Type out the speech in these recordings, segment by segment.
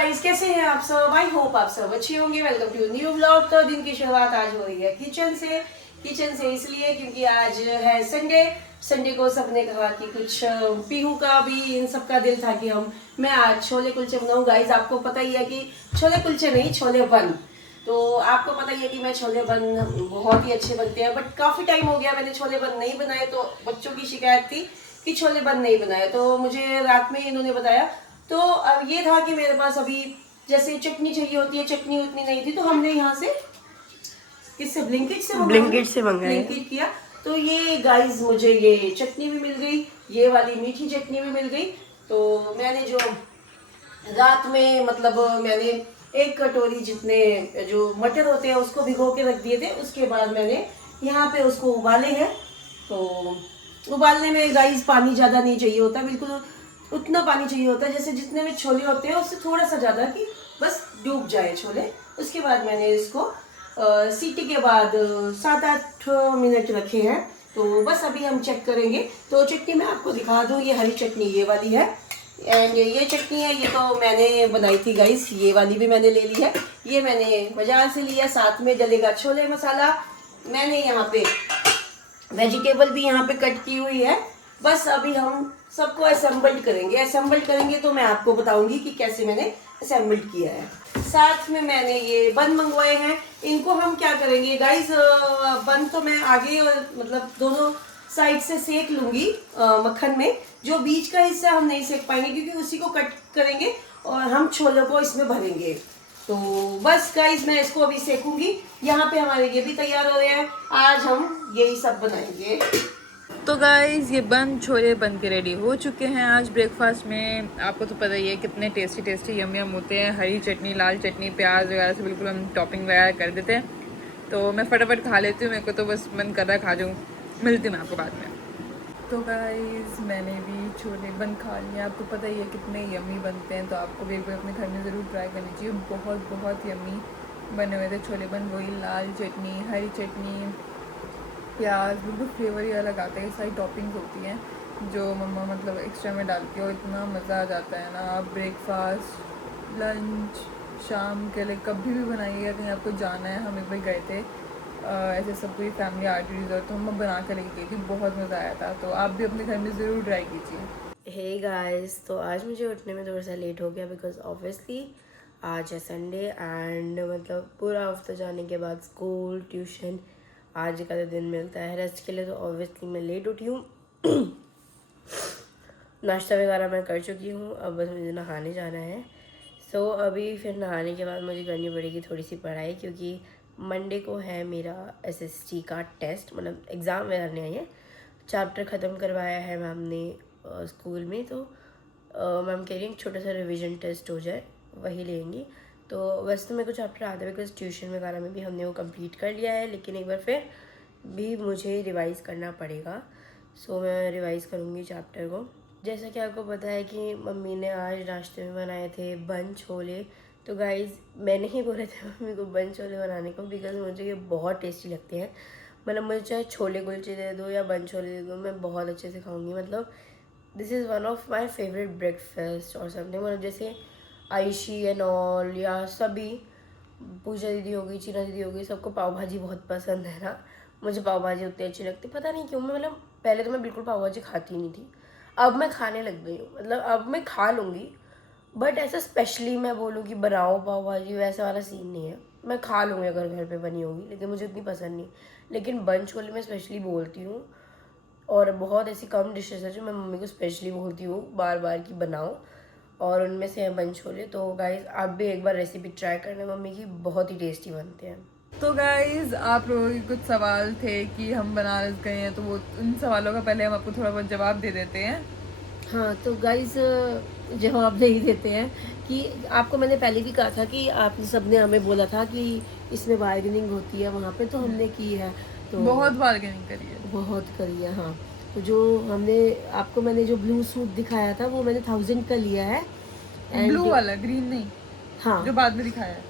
Guys, कैसे हैं आप सब? आई होप आप सब अच्छे होंगे। Welcome to new vlog. तो दिन की शुरुआत आज हो रही है किचन से इसलिए क्योंकि आज है संडे। संडे को सबने कहा कि कुछ पीहू का भी इन सब का दिल था कि मैं आज छोले कुलचे बनाऊं। गाइस, आपको पता ही है कि छोले कुलचे नहीं, छोले बन। तो आपको पता ही है कि मैं छोले बन बहुत ही अच्छे बनते हैं, बट काफी टाइम हो गया मैंने छोले बन नहीं बनाए। तो बच्चों की शिकायत थी कि छोले बन नहीं बनाए, तो मुझे रात में इन्होंने बताया। तो अब ये था कि मेरे पास अभी जैसे चटनी चाहिए होती है, चटनी उतनी नहीं थी, तो हमने यहाँ से किससे ब्लिंकिट से मंगाया, ब्लिंकिट किया। तो ये गाइस मुझे ये चटनी भी मिल गई, ये वाली मीठी चटनी भी मिल गई। तो मैंने जो रात में मतलब मैंने 1 कटोरी जितने जो मटर होते हैं उसको भिगो के रख दिए थे। उसके बाद मैंने यहाँ पे उसको उबाले हैं। तो उबालने में गाइस पानी ज़्यादा नहीं चाहिए होता, बिल्कुल उतना पानी चाहिए होता है जैसे जितने में छोले होते हैं उससे थोड़ा सा ज़्यादा, कि बस डूब जाए छोले। उसके बाद मैंने इसको सीटी के बाद 7-8 मिनट रखे हैं। तो बस अभी हम चेक करेंगे। तो चटनी मैं आपको दिखा दूँ, ये हरी चटनी ये वाली है, एंड ये चटनी है, ये तो मैंने बनाई थी गाइस। ये वाली भी मैंने ले ली है, ये मैंने बाजार से लिया। साथ में डलेगा छोले मसाला। मैंने यहाँ पे वेजिटेबल भी यहाँ पे कट की हुई है। बस अभी हम सबको असेंबल्ड करेंगे तो मैं आपको बताऊंगी कि कैसे मैंने असेंबल्ड किया है। साथ में मैंने ये बन मंगवाए हैं। इनको हम क्या करेंगे गाइस, बन तो मैं आगे और मतलब दोनों साइड से सेक लूंगी मक्खन में। जो बीच का हिस्सा हम नहीं सेक पाएंगे क्योंकि उसी को कट करेंगे और हम छोलों को इसमें भरेंगे। तो बस गाइस मैं इसको अभी सेकूंगी। यहाँ पे हमारे ये भी तैयार हो रहे हैं। आज हम यही सब बनाएंगे। तो गाइस ये बन छोले बन के रेडी हो चुके हैं। आज ब्रेकफास्ट में आपको तो पता ही है कितने टेस्टी टेस्टी यम यम होते हैं। हरी चटनी, लाल चटनी, प्याज वगैरह से बिल्कुल हम टॉपिंग वगैरह कर देते हैं। तो मैं फटाफट खा लेती हूँ, मेरे को तो बस मन कर रहा है खा जाऊँ। मिलती हूँ मैं आपको बाद में। तो गाइस मैंने भी छोले बन खा लिए। आपको पता ही है कितने यम्मी बनते हैं, तो आपको भी एक बार अपने घर में ज़रूर ट्राई करनी चाहिए। बहुत बहुत यम्मी बने हुए थे छोले बन। वही लाल चटनी, हरी चटनी, प्याज, बिल्कुल फ्लेवर ही अलग आता है। सारी टॉपिंग्स होती हैं जो मम्मा मतलब एक्स्ट्रा में डालती है और इतना मज़ा आ जाता है ना। आप ब्रेकफास्ट, लंच, शाम के लिए कभी भी बनाइएगा। कहीं आपको जाना है, हम एक बार गए थे ऐसे सब पूरी फैमिली आर्ट रिजॉर्ट, तो हम बना कर लेके गई थी, बहुत मज़ा आया था। तो आप भी अपने घर में ज़रूर ट्राई कीजिए। हे गाइस, तो आज मुझे उठने में थोड़ा सा लेट हो गया बिकॉज ऑब्वियसली आज है संडे एंड मतलब पूरा हफ्ता जाने के बाद स्कूल, ट्यूशन, आज का दिन मिलता है रेस्ट के लिए। तो ऑब्वियसली मैं लेट उठी हूँ। नाश्ता वगैरह मैं कर चुकी हूँ, अब बस मुझे नहाने जाना है। सो अभी फिर नहाने के बाद मुझे करनी पड़ेगी थोड़ी सी पढ़ाई, क्योंकि मंडे को है मेरा SST का टेस्ट, मतलब एग्ज़ाम वगैरह नहीं है। चैप्टर ख़त्म करवाया है मैम ने स्कूल में, तो मैम कह रही है छोटा सा रिवीजन टेस्ट हो जाए, वही लेंगी। तो वैसे तो मेरे को चैप्टर आता है बिकॉज ट्यूशन वगैरह में भी हमने वो कंप्लीट कर लिया है, लेकिन एक बार फिर भी मुझे रिवाइज़ करना पड़ेगा। सो मैं रिवाइज़ करूँगी चैप्टर को। जैसा कि आपको पता है कि मम्मी ने आज नाश्ते में बनाए थे बन छोले। तो गाइज़ मैंने ही बोला था मम्मी को बन छोले बनाने को, बिकॉज मुझे ये बहुत टेस्टी लगते हैं। मतलब मुझे चाहे छोले कुलचे दे दो या बन छोले दे दो, मैं बहुत अच्छे से खाऊंगी। मतलब this is one of my favourite breakfast और समथिंग। मतलब जैसे आयशी एंड ऑल या सभी, पूजा दीदी हो गई, चीना दीदी हो गई, सबको पाव भाजी बहुत पसंद है ना। मुझे पाव भाजी उतनी अच्छी लगती, पता नहीं क्यों। मैं मतलब पहले तो मैं बिल्कुल पाव भाजी खाती नहीं थी, अब मैं खाने लग गई हूँ। मतलब अब मैं खा लूँगी, बट ऐसा स्पेशली मैं बोलूँ कि बनाओ पाव भाजी, वैसा वाला सीन नहीं है। मैं खा लूँगी अगर घर पे बनी होगी, लेकिन मुझे उतनी पसंद नहीं। लेकिन बन छोले मैं स्पेशली बोलती हूँ, और बहुत ऐसी कम डिशेस है जो मैं मम्मी को स्पेशली बोलती हूँ बार बार कि बनाओ, और उनमें से है बन छोले। तो गाइज़ आप भी एक बार रेसिपी ट्राई करना मम्मी की, बहुत ही टेस्टी बनते हैं। तो गाइज आप लोगों के कुछ सवाल थे कि हम बनारस गए हैं, तो वो उन सवालों का पहले हम आपको थोड़ा बहुत जवाब दे देते हैं। हाँ, तो गाइस जवाब नहीं देते हैं कि आपको मैंने पहले भी कहा था कि आप सबने हमें बोला था कि इसमें बार्गेनिंग होती है वहाँ पे, तो हमने की है। तो बहुत बार्गेनिंग करी है, बहुत करी है। हाँ, तो जो हमने आपको मैंने जो ब्लू सूट दिखाया था वो मैंने 1000 का लिया है। ब्लू एंड वाला, ग्रीन नहीं, हाँ, जो बाद में दिखाया है।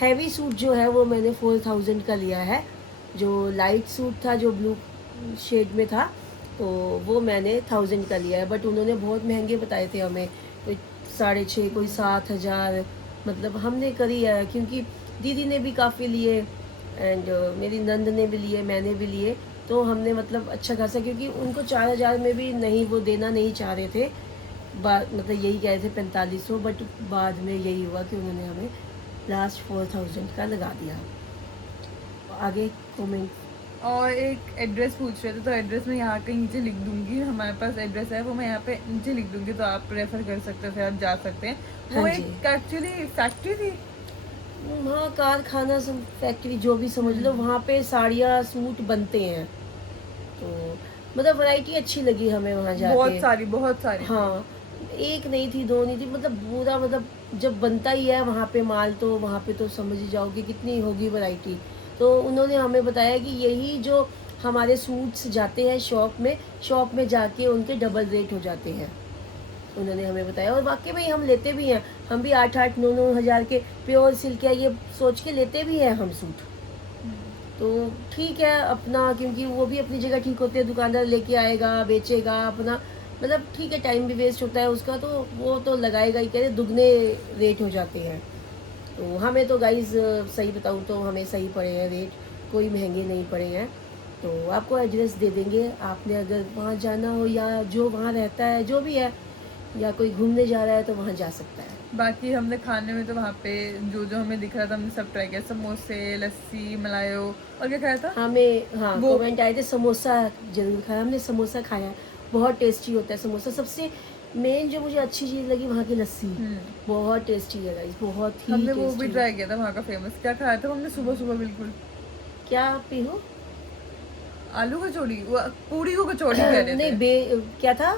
हैवी सूट जो है वो मैंने 4000 का लिया है। जो लाइट सूट था जो ब्लू शेड में था, तो वो मैंने 1000 का लिया है। बट उन्होंने बहुत महंगे बताए थे हमें, तो 6,500, कोई 7,000, मतलब हमने करी है, क्योंकि दीदी ने भी काफ़ी लिए एंड मेरी नंद ने भी लिए, मैंने भी लिए, तो हमने मतलब अच्छा खासा, क्योंकि उनको 4,000 में भी नहीं, वो देना नहीं चाह रहे थे, मतलब यही कह रहे थे 4500, बट बाद में यही हुआ कि उन्होंने हमें लास्ट 4,000 का लगा दिया। आगे कमेंट। और एक एड्रेस पूछ रहे थे, तो एड्रेस मैं यहाँ कहीं नीचे लिख दूंगी, हमारे पास एड्रेस है वो मैं यहाँ पे नीचे लिख दूंगी, तो आप रेफर कर सकते हो, फिर आप जा सकते हैं। वो हाँ एक एक्चुअली फैक्ट्री थी, हाँ, कारखाना, फैक्ट्री, जो भी समझ लो, वहाँ पे साड़ियाँ सूट बनते हैं, तो मतलब वैरायटी अच्छी लगी हमें वहाँ बहुत जाके। बहुत सारी हाँ, एक नहीं थी, दो नहीं थी, मतलब पूरा, मतलब जब बनता ही है वहाँ पे माल, तो वहाँ पे तो समझ ही जाओ कि कितनी होगी वैरायटी। तो उन्होंने हमें बताया कि यही जो हमारे सूट्स जाते हैं शॉप में जाके उनके डबल रेट हो जाते हैं, उन्होंने हमें बताया। और वाकई में हम लेते भी हैं, हम भी 8-8, 9-9 हज़ार के प्योर सिल्क है ये सोच के लेते भी हैं हम सूट। तो ठीक है अपना, क्योंकि वो भी अपनी जगह ठीक होते हैं, दुकानदार लेके आएगा, बेचेगा अपना, मतलब ठीक है, टाइम भी वेस्ट होता है उसका, तो वो तो लगाएगा ही, कह रहे दुगने रेट हो जाते हैं। तो हमें तो गाइज सही बताऊँ तो हमें सही पड़े हैं रेट, कोई महंगे नहीं पड़े हैं। तो आपको एड्रेस दे देंगे, आपने अगर वहाँ जाना हो, या जो वहाँ रहता है जो भी है, या कोई घूमने जा रहा है तो वहाँ जा सकता है। बाकी हमने खाने में तो वहाँ पे जो जो हमें दिख रहा था हमने सब ट्राई किया, समोसे, लस्सी, मलायो, और क्या खाया था हमें, हाँ, वो, कमेंट आए थे समोसा जरूर खाया, हमने समोसा खाया, बहुत टेस्टी होता है समोसा। सबसे मेन जो मुझे अच्छी चीज़ लगी वहाँ की लस्सी, बहुत टेस्टी है गाइस, बहुत ही हमने वो भी टेस्टी। ट्राई किया था वहाँ का फेमस। क्या खाया था हमने सुबह सुबह? बिल्कुल क्या पीहू? आलू कचौड़ी, वो पूरी को कचौड़ी कह रहे नहीं, थे, क्या था,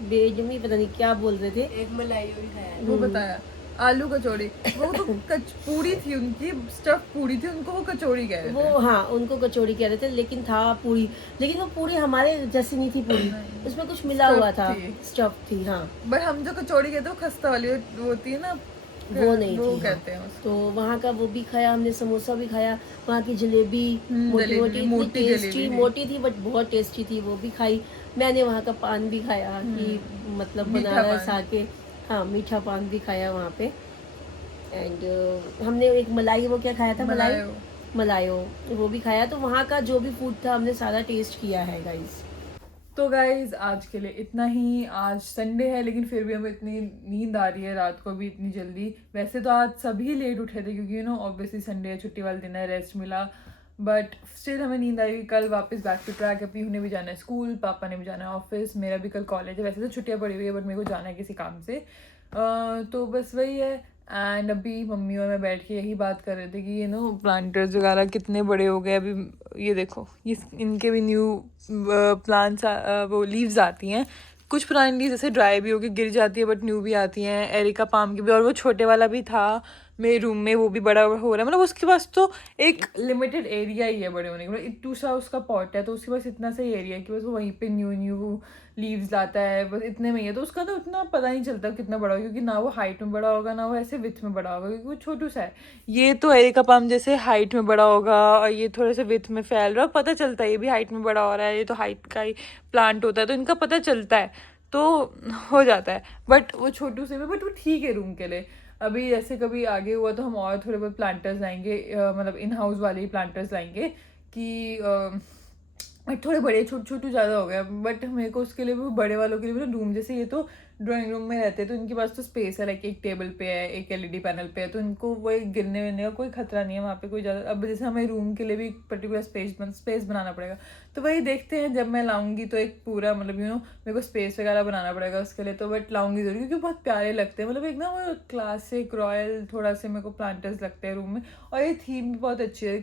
बेजमी, पता नहीं क्या बोल रहे थे। एक मलाई और खाया। वो बताया आलू कचौड़ी, वो तो पूरी थी उनकी, स्टफ पूरी थी, उनको वो कचौड़ी कह रहे वो, थे। हाँ, उनको कचौड़ी कह रहे थे, लेकिन था पूरी, लेकिन वो पूरी हमारे जैसी नहीं थी पूरी, उसमें कुछ मिला Stuff हुआ था, थी। स्टफ थी, हाँ, बट हम जो कचौड़ी कहते हैं वो खस्ता वाली वो होती है ना, वो नहीं वो थी, हाँ। कहते हैं उसको। तो वहाँ का वो भी खाया हमने, समोसा भी खाया, वहाँ की जलेबी मोटी जलेबी मोटी, भी, इतनी मोटी टेस्टी, जलेबी थी, मोटी थी बट बहुत टेस्टी थी, वो भी खाई। मैंने वहाँ का पान भी खाया, कि मतलब मीठा बनारस पान। आके, हाँ, मीठा पान भी खाया वहाँ पे। एंड हमने एक मलाई, वो क्या खाया था, मलाई, मलायो। मलायो, वो भी खाया। तो वहाँ का जो भी फूड था हमने सारा टेस्ट किया है गाइस। तो गाइज आज के लिए इतना ही। आज संडे है लेकिन फिर भी हमें इतनी नींद आ रही है रात को भी इतनी जल्दी। वैसे तो आज सभी लेट उठे थे क्योंकि ऑब्वियसली संडे है, छुट्टी वाले दिन है, रेस्ट मिला, बट स्टिल हमें नींद आई। कल वापस बैक टू ट्रैक, अपनी ने भी जाना है स्कूल, पापा ने भी जाना है ऑफिस, मेरा भी कल कॉलेज है। वैसे तो छुट्टियाँ पड़ी हुई है बट मेरे को जाना है किसी काम से, तो बस वही है। एंड अभी मम्मी और मैं बैठ के यही बात कर रहे थे कि प्लांटर्स वगैरह कितने बड़े हो गए अभी। ये देखो, ये इनके भी न्यू प्लांट्स, वो लीव्स आती हैं। कुछ पुरानी लीव्स जैसे ड्राई भी होके गिर जाती है बट न्यू भी आती हैं, एरिका पाम की भी। और वो छोटे वाला भी था मेरे रूम में, वो भी बड़ा हो रहा है। मतलब उसके पास तो एक लिमिटेड एरिया ही है बड़े होने का, मतलब इतू सा उसका पॉट है, तो उसके पास इतना सा ही एरिया है कि बस वो वहीं पे न्यू लीव्स लाता है, बस इतने में ही है। तो उसका तो इतना पता नहीं चलता कितना बड़ा होगा, क्योंकि ना वो हाइट में बड़ा होगा ना वो ऐसे विथ में बड़ा होगा, क्योंकि वो छोटू सा है। ये तो एरिका पाम जैसे हाइट में बड़ा होगा और ये थोड़े से विथ में फैल रहा है, पता चलता है ये भी हाइट में बड़ा हो रहा है, ये तो हाइट का ही प्लांट होता है तो इनका पता चलता है, तो हो जाता है। बट वो छोटू से भी, बट वो ठीक है रूम के लिए। अभी जैसे कभी आगे हुआ तो हम और थोड़े बहुत प्लांटर्स लाएंगे, मतलब इन हाउस वाले ही प्लांटर्स लाएंगे कि थोड़े बड़े, छोटे छोटे ज़्यादा हो गया। बट मेरे को उसके लिए भी, बड़े वालों के लिए भी रूम, जैसे ये तो ड्राइंग रूम में रहते हैं तो इनके पास तो स्पेस है, लाइक एक टेबल पे है, एक एलईडी पैनल पे है, तो इनको वही गिरने विरने का कोई खतरा नहीं है वहाँ पे कोई ज़्यादा। अब जैसे हमें रूम के लिए भी पर्टिकुलर स्पेस बनाना पड़ेगा, तो वही देखते हैं जब मैं लाऊंगी तो एक पूरा, मतलब मेरे को स्पेस वगैरह बनाना पड़ेगा उसके लिए, तो बट लाऊंगी जरूर क्योंकि बहुत प्यारे लगते हैं। मतलब एक ना वो क्लासिक रॉयल थोड़ा से मेरे को प्लांटर्स लगते हैं रूम में, और ये थीम भी बहुत अच्छी है।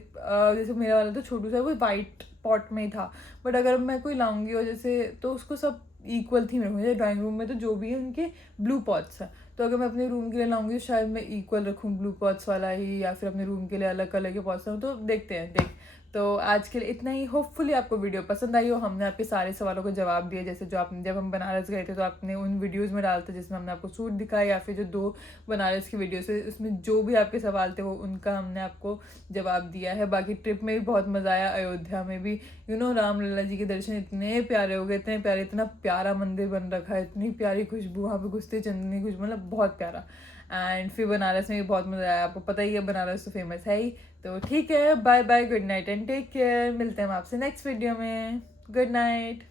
जैसे मेरा वाला तो छोटू सा, वो वाइट पॉट में ही था, बट अगर मैं कोई लाऊंगी और जैसे, तो उसको सब इक्वल थीम रखूँगी। जैसे ड्राइंग रूम में तो जो भी है उनके ब्लू पॉट्स हैं, तो अगर मैं अपने रूम के लिए लाऊंगी शायद मैं इक्वल रखूँ ब्लू पॉट्स वाला ही, या फिर अपने रूम के लिए अलग कलर के पॉट्स लाऊँ, तो देखते हैं तो आज के लिए इतना ही। होपफुली आपको वीडियो पसंद आई हो। हमने आपके सारे सवालों को जवाब दिया, जैसे जो आपने जब हम बनारस गए थे तो आपने उन वीडियोस में डाला था जिसमें हमने आपको सूट दिखाया, या फिर जो 2 बनारस की वीडियोस है उसमें जो भी आपके सवाल थे वो उनका हमने आपको जवाब दिया है। बाकी ट्रिप में भी बहुत मज़ा आया, अयोध्या में भी रामलला जी के दर्शन इतने प्यारे हो गए, इतने प्यारे, इतना प्यारा मंदिर बन रखा है, इतनी प्यारी खुशबू वहाँ पे घुसते चंदनी खुशबू, मतलब बहुत प्यारा। एंड फिर बनारस में भी बहुत मज़ा आया। आपको पता ही है बनारस तो फेमस है ही। तो ठीक है, bye bye, good night and take care. मिलते हैं हम आपसे नेक्स्ट वीडियो में। Good night.